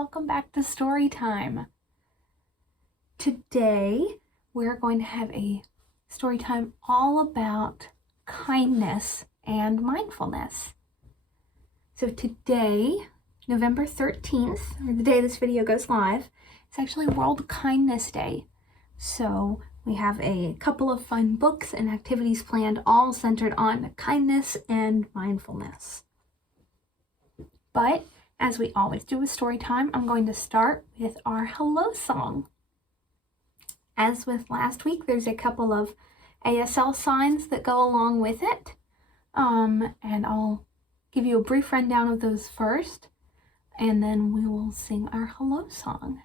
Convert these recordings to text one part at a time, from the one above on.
welcome back to Storytime. Today we're going to have a story time all about kindness and mindfulness. So today, November 13th, or the day this video goes live, it's actually World Kindness Day. So we have a couple of fun books and activities planned, all centered on kindness and mindfulness. But as we always do with story time, I'm going to start with our hello song. As with last week, there's a couple of Asl signs that go along with it. And I'll give you a brief rundown of those first, and then we will sing our hello song.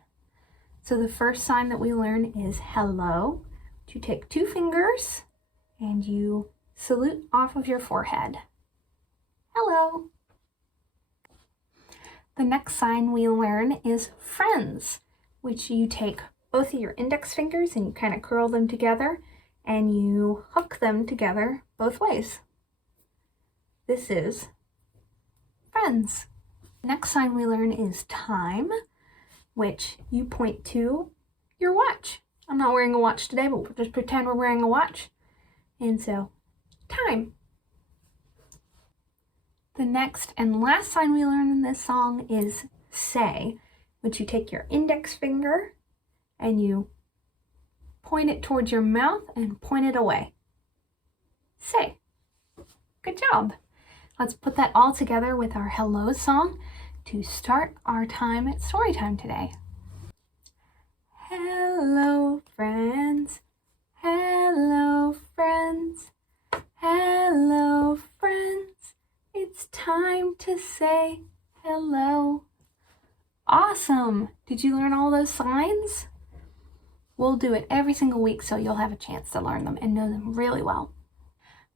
So the first sign that we learn is hello. You take 2 fingers and you salute off of your forehead. Hello. The next sign we learn is friends, which you take both of your index fingers and you kind of curl them together and you hook them together both ways. This is friends. Next sign we learn is time, which you point to your watch. I'm not wearing a watch today, but we'll just pretend we're wearing a watch. And so, time. The next and last sign we learn in this song is say, which you take your index finger and you point it towards your mouth and point it away. Say. Good job. Let's put that all together with our hello song to start our time at Storytime today. Hello, friends. Hello, friends. Hello, friends. It's time to say hello. Awesome! Did you learn all those signs? We'll do it every single week so you'll have a chance to learn them and know them really well.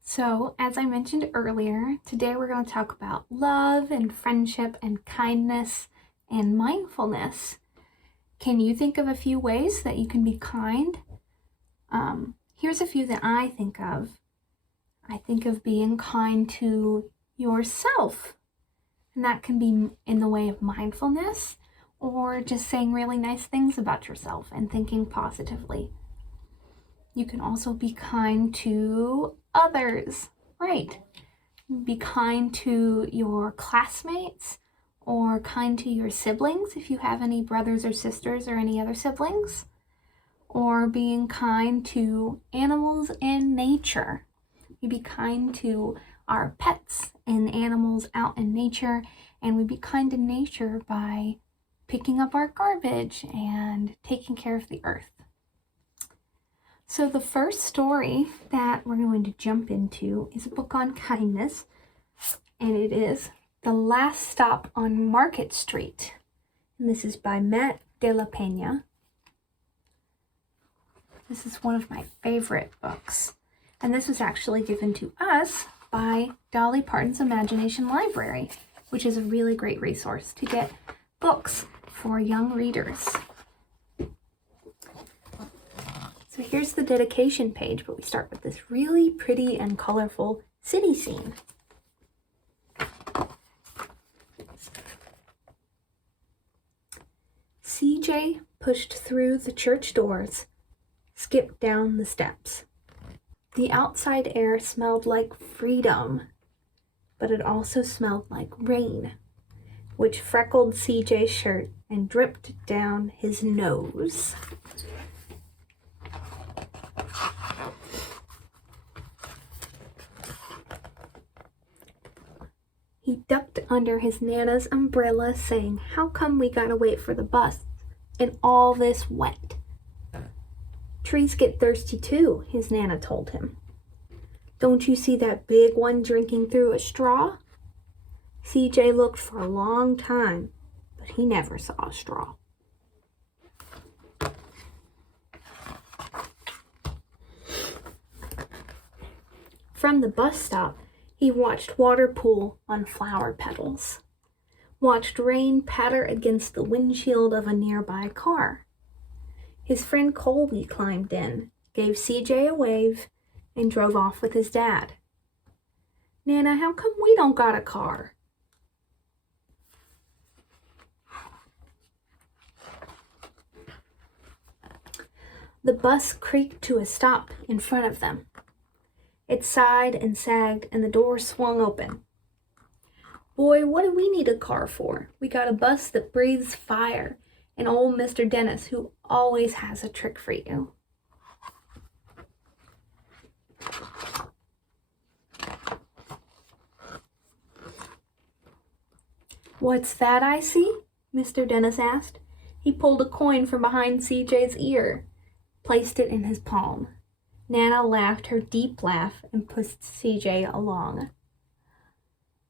So, as I mentioned earlier, today we're going to talk about love and friendship and kindness and mindfulness. Can you think of a few ways that you can be kind? Here's a few that I think of. I think of being kind to yourself. And that can be in the way of mindfulness or just saying really nice things about yourself and thinking positively. You can also be kind to others, right? Be kind to your classmates or kind to your siblings if you have any brothers or sisters or any other siblings. Or being kind to animals and nature. You be kind to our pets and animals out in nature, and we be kind to nature by picking up our garbage and taking care of the earth. So the first story that we're going to jump into is a book on kindness, and it is The Last Stop on Market Street. And this is by Matt De La Pena. This is one of my favorite books, and this was actually given to us by Dolly Parton's Imagination Library, which is a really great resource to get books for young readers. So here's the dedication page, but we start with this really pretty and colorful city scene. CJ pushed through the church doors, skipped down the steps. The outside air smelled like freedom, but it also smelled like rain, which freckled CJ's shirt and dripped down his nose. He ducked under his Nana's umbrella, saying, "How come we gotta wait for the bus in all this wet?" "Trees get thirsty too," his Nana told him. "Don't you see that big one drinking through a straw?" CJ looked for a long time, but he never saw a straw. From the bus stop, he watched water pool on flower petals, watched rain patter against the windshield of a nearby car. His friend Colby climbed in, gave CJ a wave, and drove off with his dad. "Nana, how come we don't got a car?" The bus creaked to a stop in front of them. It sighed and sagged, and the door swung open. "Boy, what do we need a car for? We got a bus that breathes fire, and old Mr. Dennis, who always has a trick for you." "What's that I see?" Mr. Dennis asked. He pulled a coin from behind CJ's ear, placed it in his palm. Nana laughed her deep laugh and pushed CJ along.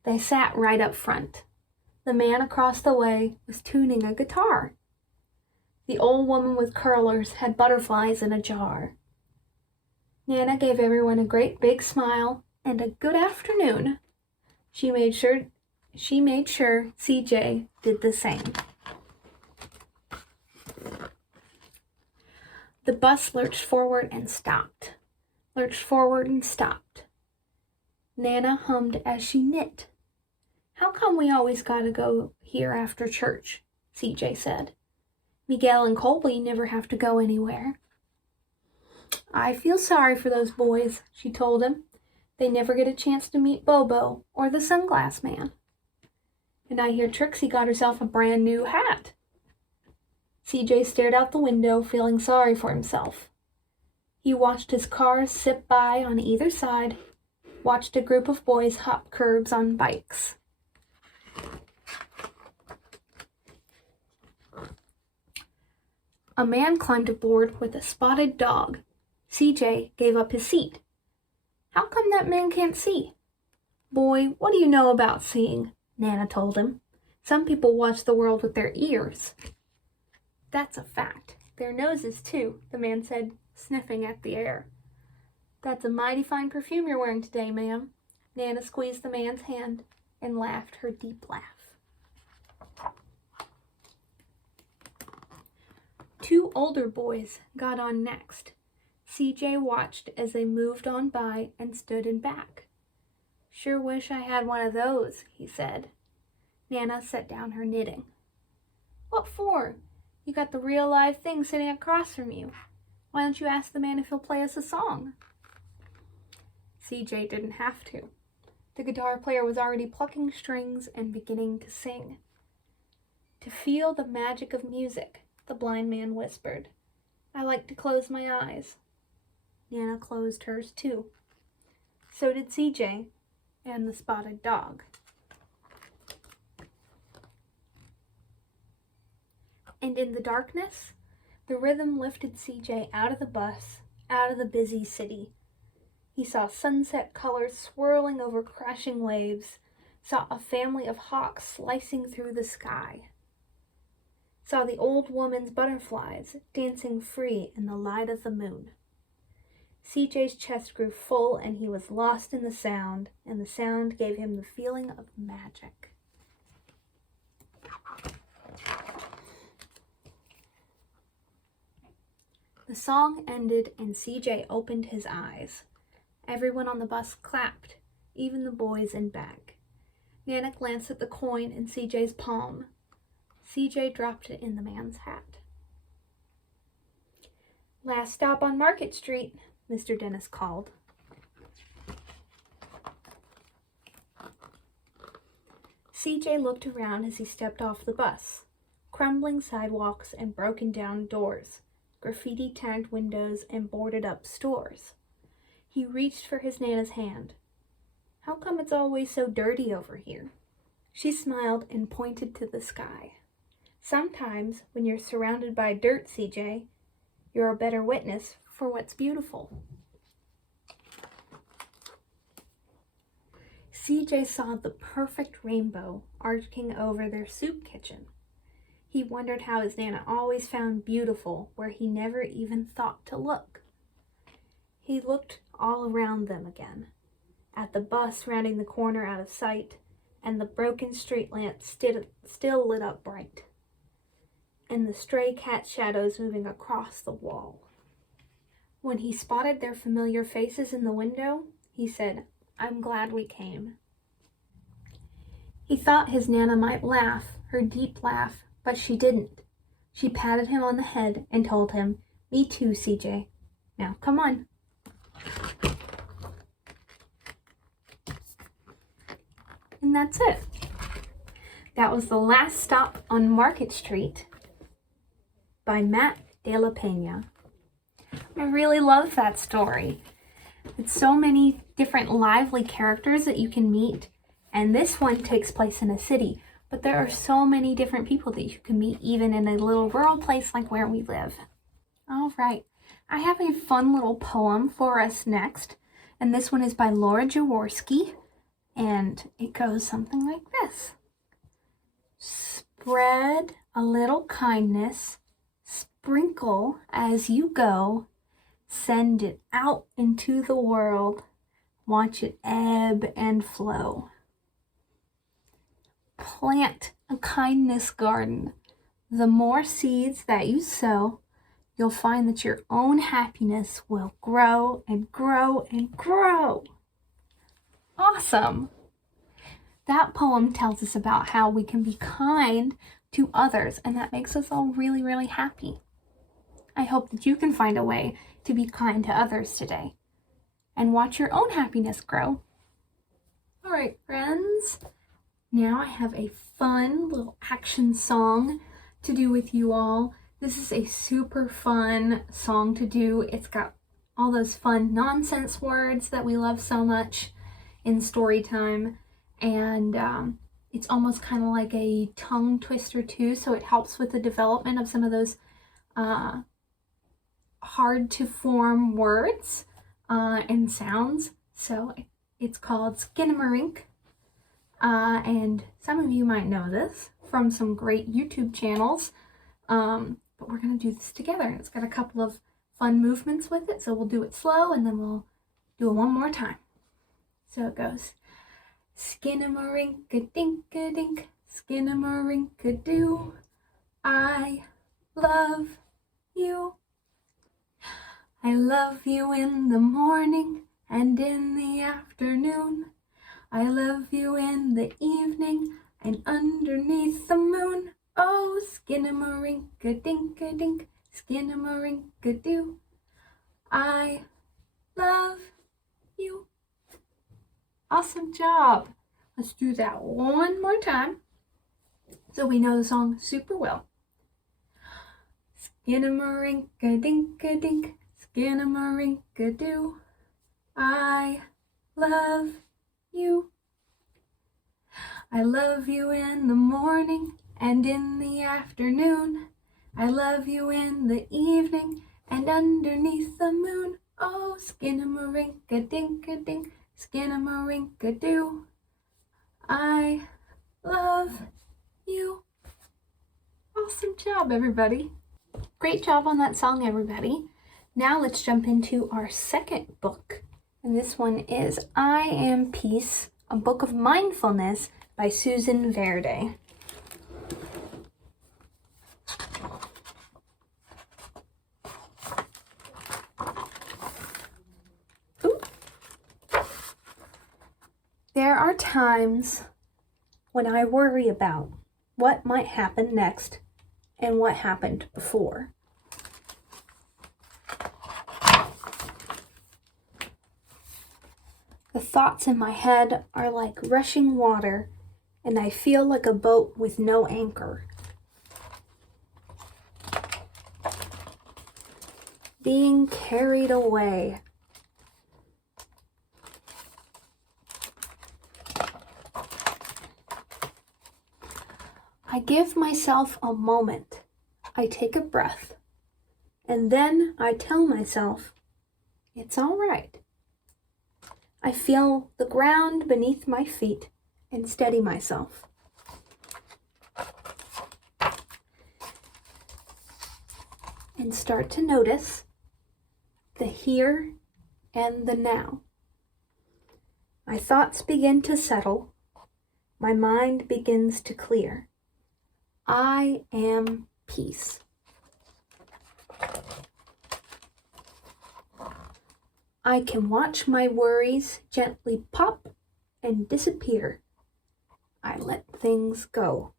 They sat right up front. The man across the way was tuning a guitar. The old woman with curlers had butterflies in a jar. Nana gave everyone a great big smile and a good afternoon. She made sure CJ did the same. The bus lurched forward and stopped. Lurched forward and stopped. Nana hummed as she knit. "How come we always gotta go here after church?" CJ said. "Miguel and Colby never have to go anywhere." "I feel sorry for those boys," she told him. "They never get a chance to meet Bobo or the sunglass man. And I hear Trixie got herself a brand new hat." CJ stared out the window, feeling sorry for himself. He watched his cars zip by on either side, watched a group of boys hop curbs on bikes. A man climbed aboard with a spotted dog. CJ gave up his seat. "How come that man can't see?" "Boy, what do you know about seeing?" Nana told him. "Some people watch the world with their ears." "That's a fact. Their noses, too," the man said, sniffing at the air. "That's a mighty fine perfume you're wearing today, ma'am." Nana squeezed the man's hand and laughed her deep laugh. Two older boys got on next. CJ watched as they moved on by and stood in back. "Sure wish I had one of those," he said. Nana set down her knitting. "What for? You got the real live thing sitting across from you. Why don't you ask the man if he'll play us a song?" CJ didn't have to. The guitar player was already plucking strings and beginning to sing. "To feel the magic of music," the blind man whispered. "I like to close my eyes." Nana closed hers too. So did CJ and the spotted dog. And in the darkness, the rhythm lifted CJ out of the bus, out of the busy city. He saw sunset colors swirling over crashing waves, saw a family of hawks slicing through the sky, saw the old woman's butterflies dancing free in the light of the moon. CJ's chest grew full and he was lost in the sound, and the sound gave him the feeling of magic. The song ended and CJ opened his eyes. Everyone on the bus clapped, even the boys in back. Nana glanced at the coin in CJ's palm. CJ dropped it in the man's hat. "Last stop on Market Street," Mr. Dennis called. CJ looked around as he stepped off the bus. Crumbling sidewalks and broken down doors, graffiti-tagged windows and boarded-up stores. He reached for his Nana's hand. "How come it's always so dirty over here?" She smiled and pointed to the sky. "Sometimes, when you're surrounded by dirt, CJ, you're a better witness for what's beautiful." CJ saw the perfect rainbow arching over their soup kitchen. He wondered how his Nana always found beautiful where he never even thought to look. He looked all around them again, at the bus rounding the corner out of sight, and the broken street lamp still lit up bright, and the stray cat shadows moving across the wall. When he spotted their familiar faces in the window, he said, "I'm glad we came." He thought his Nana might laugh, her deep laugh, but she didn't. She patted him on the head and told him, Me too, CJ. Now, come on. And that's it. That was the last stop on Market Street by Matt De La Pena. I really love that story. It's so many different lively characters that you can meet. And this one takes place in a city. But there are so many different people that you can meet even in a little rural place like where we live. All right. I have a fun little poem for us next. And this one is by Laura Jaworski. And it goes something like this. Spread a little kindness, sprinkle as you go, send it out into the world, watch it ebb and flow. Plant a kindness garden. The more seeds that you sow, you'll find that your own happiness will grow and grow and grow. Awesome! That poem tells us about how we can be kind to others, and that makes us all really, really happy. I hope that you can find a way to be kind to others today and watch your own happiness grow. All right, friends. Now I have a fun little action song to do with you all. This is a super fun song to do. It's got all those fun nonsense words that we love so much in Storytime. And it's almost kind of like a tongue twister too, so it helps with the development of some of those hard to form words and sounds. So it's called Skinamarink. And some of you might know this from some great YouTube channels, but we're going to do this together. It's got a couple of fun movements with it, so we'll do it slow and then we'll do it one more time. So it goes, Skinamarink-a-dink-a-dink, Skinamarink-a-doo, I love you. I love you in the morning and in the afternoon. I love you in the evening and underneath the moon. Oh, Skinamarink-a-dink-a-dink, Skinamarink-a-doo, I love you. Awesome job. Let's do that one more time so we know the song super well. Skinamarink-a-dink-a-dink, Skinamarink-a-doo, I love you. I love you in the morning and in the afternoon. I love you in the evening and underneath the moon. Oh, Skinamarink-a-dink-a-dink, Skinamarink-a-doo, I love you. Awesome job, everybody. Great job on that song, everybody. Now let's jump into our second book. And this one is I Am Peace, a Book of Mindfulness by Susan Verde. Ooh. There are times when I worry about what might happen next and what happened before. The thoughts in my head are like rushing water, and I feel like a boat with no anchor. Being carried away. I give myself a moment. I take a breath, and then I tell myself, it's all right. I feel the ground beneath my feet and steady myself. And start to notice the here and the now. My thoughts begin to settle. My mind begins to clear. I am peace. I can watch my worries gently pop and disappear. I let things go.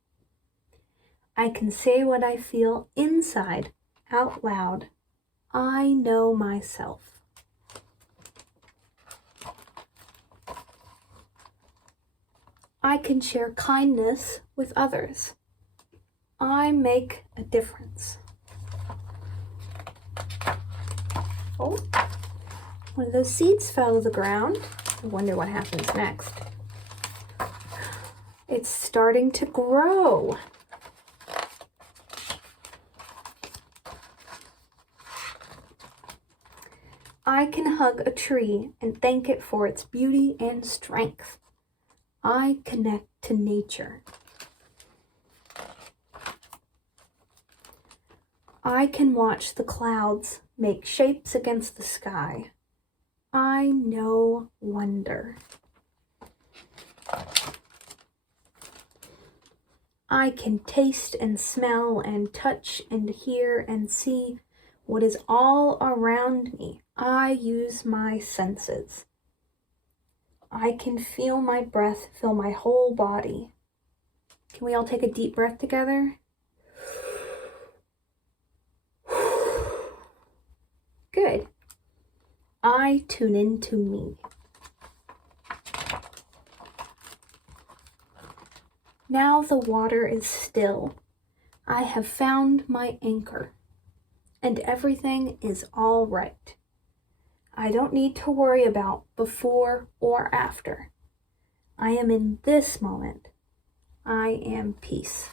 I can say what I feel inside out loud. I know myself. I can share kindness with others. I make a difference. Oh, one of those seeds fell to the ground. I wonder what happens next. It's starting to grow. I can hug a tree and thank it for its beauty and strength. I connect to nature. I can watch the clouds make shapes against the sky. I know wonder. I can taste and smell and touch and hear and see what is all around me. I use my senses. I can feel my breath fill my whole body. Can we all take a deep breath together? Good. I tune into me. Now the water is still. I have found my anchor, and everything is all right. I don't need to worry about before or after. I am in this moment. I am peace.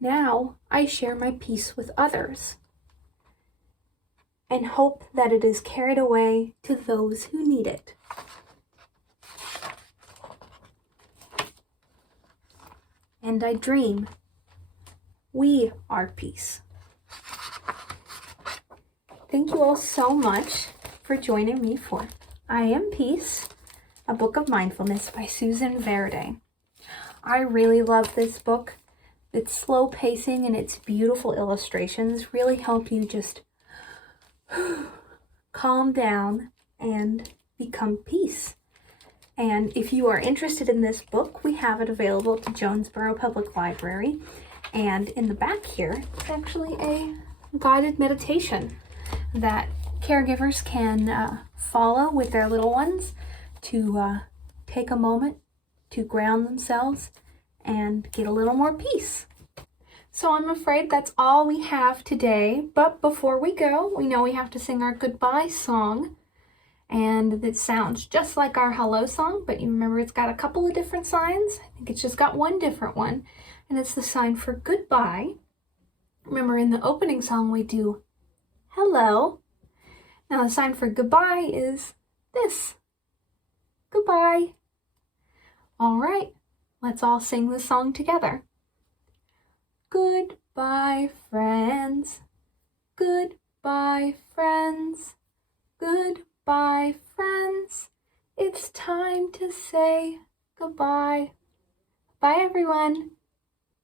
Now I share my peace with others and hope that it is carried away to those who need it. And I dream we are peace. Thank you all so much for joining me for I Am Peace, a Book of Mindfulness by Susan Verde. I really love this book. Its slow pacing and its beautiful illustrations really help you just calm down and become peace. And if you are interested in this book, we have it available at the Jonesboro Public Library. And in the back here, it's actually a guided meditation that caregivers can follow with their little ones to take a moment to ground themselves and get a little more peace. So I'm afraid that's all we have today. But before we go, we know we have to sing our goodbye song. And it sounds just like our hello song, but you remember it's got a couple of different signs. I think it's just got one different one. And it's the sign for goodbye. Remember in the opening song we do hello. Now the sign for goodbye is this. Goodbye. All right, let's all sing this song together. Goodbye, friends. Goodbye, friends. Goodbye, friends. It's time to say goodbye. Bye, everyone.